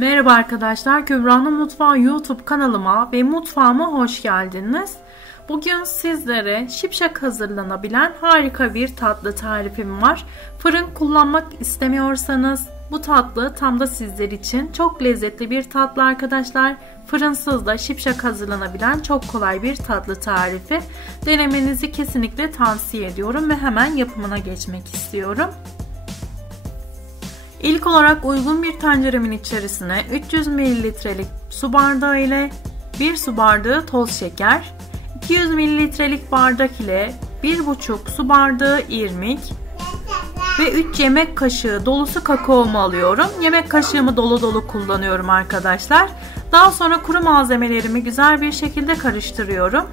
Merhaba arkadaşlar, Kübra'nın Mutfağı YouTube kanalıma ve mutfağıma hoş geldiniz. Bugün sizlere şipşak hazırlanabilen harika bir tatlı tarifim var. Fırın kullanmak istemiyorsanız bu tatlı tam da sizler için çok lezzetli bir tatlı arkadaşlar. Fırınsız da şipşak hazırlanabilen çok kolay bir tatlı tarifi. Denemenizi kesinlikle tavsiye ediyorum ve hemen yapımına geçmek istiyorum. İlk olarak uygun bir tenceremin içerisine 300 ml'lik su bardağı ile 1 su bardağı toz şeker, 200 ml'lik bardak ile 1,5 su bardağı irmik ve 3 yemek kaşığı dolusu kakaomu alıyorum. Yemek kaşığımı dolu dolu kullanıyorum arkadaşlar. Daha sonra kuru malzemelerimi güzel bir şekilde karıştırıyorum.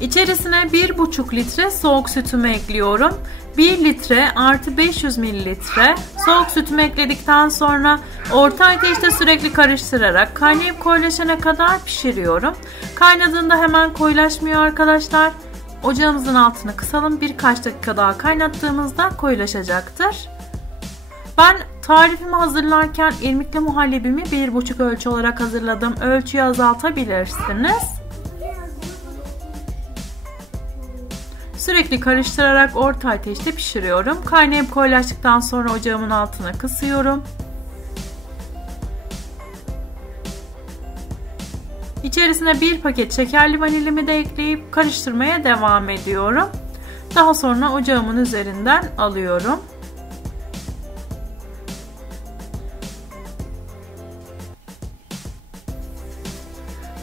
İçerisine 1,5 litre soğuk sütümü ekliyorum. 1 litre artı 500 mililitre soğuk sütümü ekledikten sonra orta ateşte sürekli karıştırarak kaynayıp koyulaşana kadar pişiriyorum. Kaynadığında hemen koyulaşmıyor arkadaşlar. Ocağımızın altını kısalım. Birkaç dakika daha kaynattığımızda koyulaşacaktır. Ben tarifimi hazırlarken irmikli muhallebimi 1,5 ölçü olarak hazırladım. Ölçüyü azaltabilirsiniz. Sürekli karıştırarak orta ateşte pişiriyorum. Kaynayıp koyulaştıktan sonra ocağımın altına kısıyorum. İçerisine 1 paket şekerli vanilimi de ekleyip karıştırmaya devam ediyorum. Daha sonra ocağımın üzerinden alıyorum.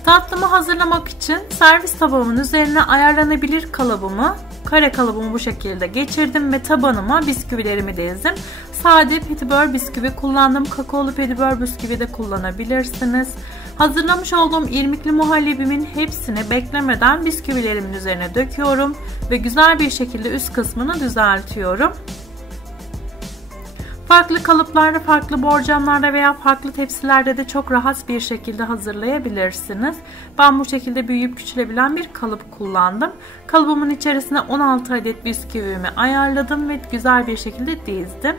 Tatlımı hazırlamak için servis tabağımın üzerine ayarlanabilir kalıbımı, kare kalıbımı bu şekilde geçirdim ve tabanıma bisküvilerimi dizdim. Sade petibör bisküvi kullandım. Kakaolu petibör bisküvi de kullanabilirsiniz. Hazırlamış olduğum irmikli muhallebimin hepsini beklemeden bisküvilerimin üzerine döküyorum ve güzel bir şekilde üst kısmını düzeltiyorum. Farklı kalıplarda, farklı borcamlarda veya farklı tepsilerde de çok rahat bir şekilde hazırlayabilirsiniz. Ben bu şekilde büyüyüp küçülebilen bir kalıp kullandım. Kalıbımın içerisine 16 adet bisküvimi ayarladım ve güzel bir şekilde dizdim.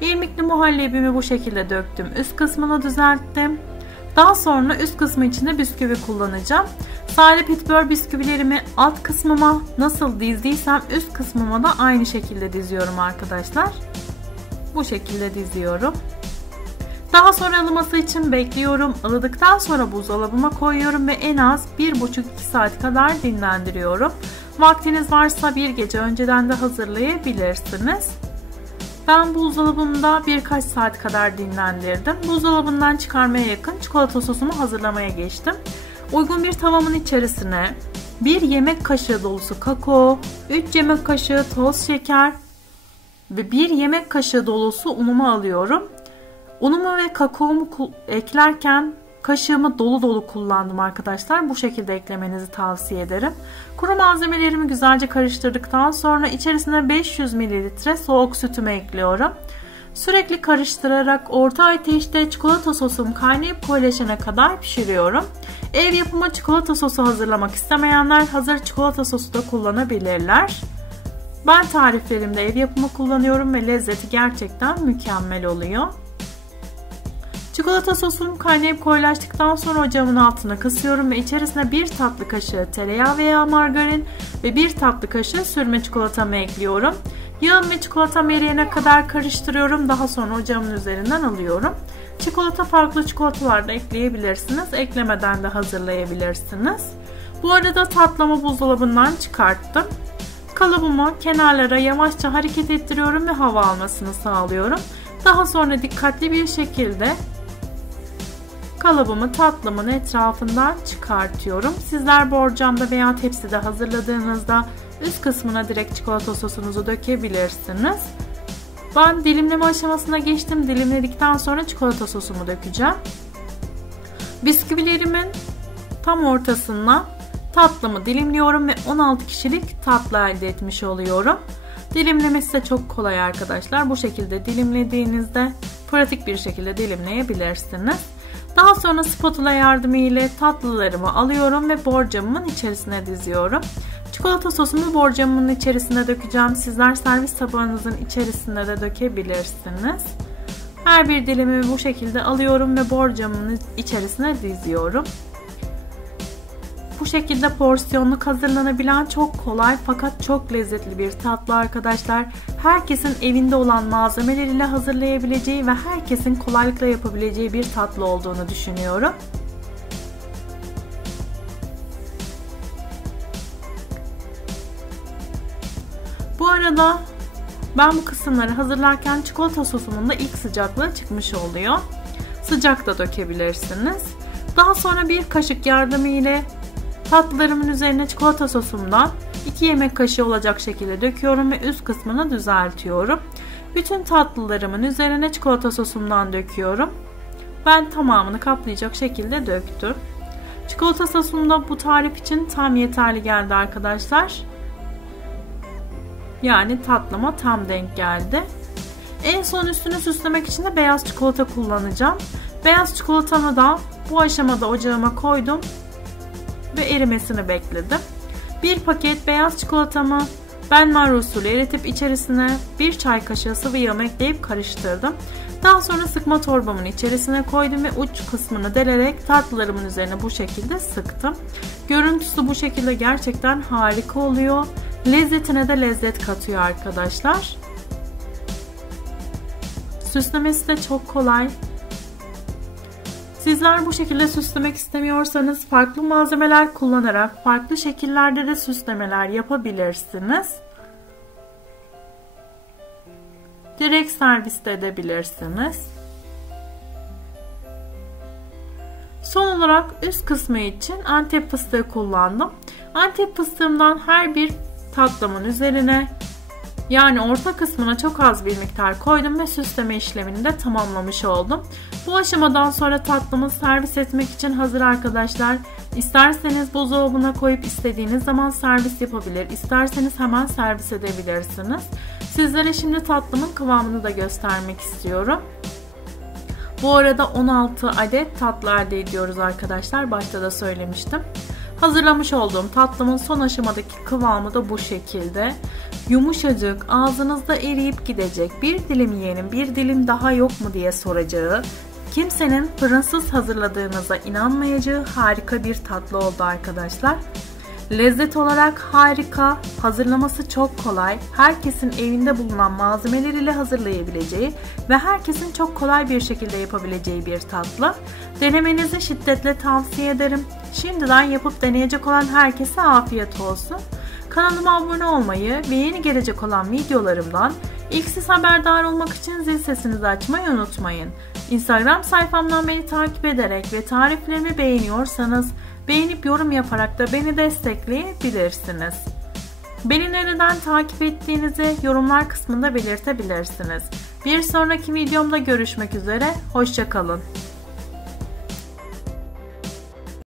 İrmikli muhallebimi bu şekilde döktüm. Üst kısmını düzelttim. Daha sonra üst kısmı içinde bisküvi kullanacağım. Sade petibör bisküvilerimi alt kısmıma nasıl dizdiysem üst kısmıma da aynı şekilde diziyorum arkadaşlar. Bu şekilde diziyorum. Daha sonra ılıması için bekliyorum. Ilıdıktan sonra buzdolabıma koyuyorum ve en az 1,5-2 saat kadar dinlendiriyorum. Vaktiniz varsa bir gece önceden de hazırlayabilirsiniz. Ben buzdolabımda birkaç saat kadar dinlendirdim. Buzdolabından çıkarmaya yakın çikolata sosumu hazırlamaya geçtim. Uygun bir tavamın içerisine 1 yemek kaşığı dolusu kakao, 3 yemek kaşığı toz şeker ve 1 yemek kaşığı dolusu unumu alıyorum. Unumu ve kakaomu eklerken kaşığımı dolu dolu kullandım arkadaşlar. Bu şekilde eklemenizi tavsiye ederim. Kuru malzemelerimi güzelce karıştırdıktan sonra içerisine 500 mililitre soğuk sütümü ekliyorum. Sürekli karıştırarak orta ateşte çikolata sosum kaynayıp koyulaşana kadar pişiriyorum. Ev yapımı çikolata sosu hazırlamak istemeyenler hazır çikolata sosu da kullanabilirler. Ben tariflerimde ev yapımı kullanıyorum ve lezzeti gerçekten mükemmel oluyor. Çikolata sosum kaynayıp koyulaştıktan sonra ocağımın altını kısıyorum ve içerisine 1 tatlı kaşığı tereyağı veya margarin ve 1 tatlı kaşığı sürme çikolatamı ekliyorum. Yağım ve çikolatam eriyene kadar karıştırıyorum. Daha sonra ocağımın üzerinden alıyorum. Çikolata farklı çikolatalar da ekleyebilirsiniz. Eklemeden de hazırlayabilirsiniz. Bu arada tatlımı buzdolabından çıkarttım. Kalıbımı kenarlara yavaşça hareket ettiriyorum ve hava almasını sağlıyorum. Daha sonra dikkatli bir şekilde kalıbımı tatlımın etrafından çıkartıyorum. Sizler borcamda veya tepside hazırladığınızda üst kısmına direkt çikolata sosunuzu dökebilirsiniz. Ben dilimleme aşamasına geçtim. Dilimledikten sonra çikolata sosumu dökeceğim. Bisküvilerimin tam ortasına tatlımı dilimliyorum ve 16 kişilik tatlı elde etmiş oluyorum. Dilimlemesi de çok kolay arkadaşlar. Bu şekilde dilimlediğinizde pratik bir şekilde dilimleyebilirsiniz. Daha sonra spatula yardımı ile tatlılarımı alıyorum ve borcamımın içerisine diziyorum. Çikolata sosumu borcamımın içerisine dökeceğim. Sizler servis tabağınızın içerisine de dökebilirsiniz. Her bir dilimi bu şekilde alıyorum ve borcamın içerisine diziyorum. Bu şekilde porsiyonluk hazırlanabilen çok kolay fakat çok lezzetli bir tatlı arkadaşlar. Herkesin evinde olan malzemeleriyle hazırlayabileceği ve herkesin kolaylıkla yapabileceği bir tatlı olduğunu düşünüyorum. Bu arada ben bu kısımları hazırlarken çikolata sosumun da ilk sıcaklığı çıkmış oluyor. Sıcak da dökebilirsiniz. Daha sonra bir kaşık yardımı ile tatlılarımın üzerine çikolata sosumdan 2 yemek kaşığı olacak şekilde döküyorum ve üst kısmını düzeltiyorum. Bütün tatlılarımın üzerine çikolata sosumdan döküyorum. Ben tamamını kaplayacak şekilde döktüm. Çikolata sosum da bu tarif için tam yeterli geldi arkadaşlar. Yani tatlıma tam denk geldi. En son üstünü süslemek için de beyaz çikolata kullanacağım. Beyaz çikolatamı da bu aşamada ocağıma koydum ve erimesini bekledim. Bir paket beyaz çikolatamı benmari usulü eritip içerisine 1 çay kaşığı sıvı yağ ekleyip karıştırdım. Daha sonra sıkma torbamın içerisine koydum ve uç kısmını delerek tatlılarımın üzerine bu şekilde sıktım. Görüntüsü bu şekilde gerçekten harika oluyor. Lezzetine de lezzet katıyor arkadaşlar. Süslemesi de çok kolay. Sizler bu şekilde süslemek istemiyorsanız farklı malzemeler kullanarak farklı şekillerde de süslemeler yapabilirsiniz. Direkt serviste edebilirsiniz. Son olarak üst kısmı için Antep fıstığı kullandım. Antep fıstığımdan her bir tatlımın üzerine, yani orta kısmına çok az bir miktar koydum ve süsleme işlemini de tamamlamış oldum. Bu aşamadan sonra tatlımı servis etmek için hazır arkadaşlar. İsterseniz buzdolabına koyup istediğiniz zaman servis yapabilir, İsterseniz hemen servis edebilirsiniz. Sizlere şimdi tatlımın kıvamını da göstermek istiyorum. Bu arada 16 adet tatlı elde ediyoruz arkadaşlar. Başta da söylemiştim. Hazırlamış olduğum tatlımın son aşamadaki kıvamı da bu şekilde. Yumuşacık, ağzınızda eriyip gidecek, bir dilim yiyenin bir dilim daha yok mu diye soracağı, kimsenin fırınsız hazırladığınıza inanmayacağı harika bir tatlı oldu arkadaşlar. Lezzet olarak harika, hazırlaması çok kolay, herkesin evinde bulunan malzemeler ile hazırlayabileceği ve herkesin çok kolay bir şekilde yapabileceği bir tatlı. Denemenizi şiddetle tavsiye ederim. Şimdiden yapıp deneyecek olan herkese afiyet olsun. Kanalıma abone olmayı ve yeni gelecek olan videolarımdan ilk siz haberdar olmak için zil sesinizi açmayı unutmayın. Instagram sayfamdan beni takip ederek ve tariflerimi beğeniyorsanız beğenip yorum yaparak da beni destekleyebilirsiniz. Beni nereden takip ettiğinizi yorumlar kısmında belirtebilirsiniz. Bir sonraki videomda görüşmek üzere, hoşça kalın.